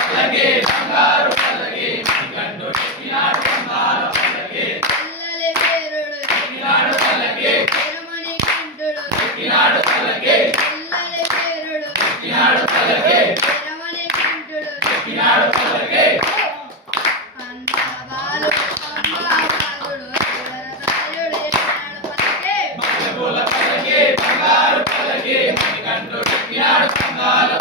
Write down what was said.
పల్లకి బంగారు పల్లకి మణికంఠుడు ఎక్కినాడు బంగారు పల్లకి పిల్లల పేరుడు ఎక్కినాడు పల్లకి వీరమణికంఠుడు ఎక్కినాడు పల్లకి పిల్లల పేరుడు ఎక్కినాడు పల్లకి వీరమణికంఠుడు ఎక్కినాడు పల్లకి అంబాబాలు అంబాబాలుడు వరదాయుడు ఎక్కినాడు పల్లకి మల్లెపూల పల్లకి బంగారు పల్లకి మణికంఠుడు ఎక్కినాడు బంగారు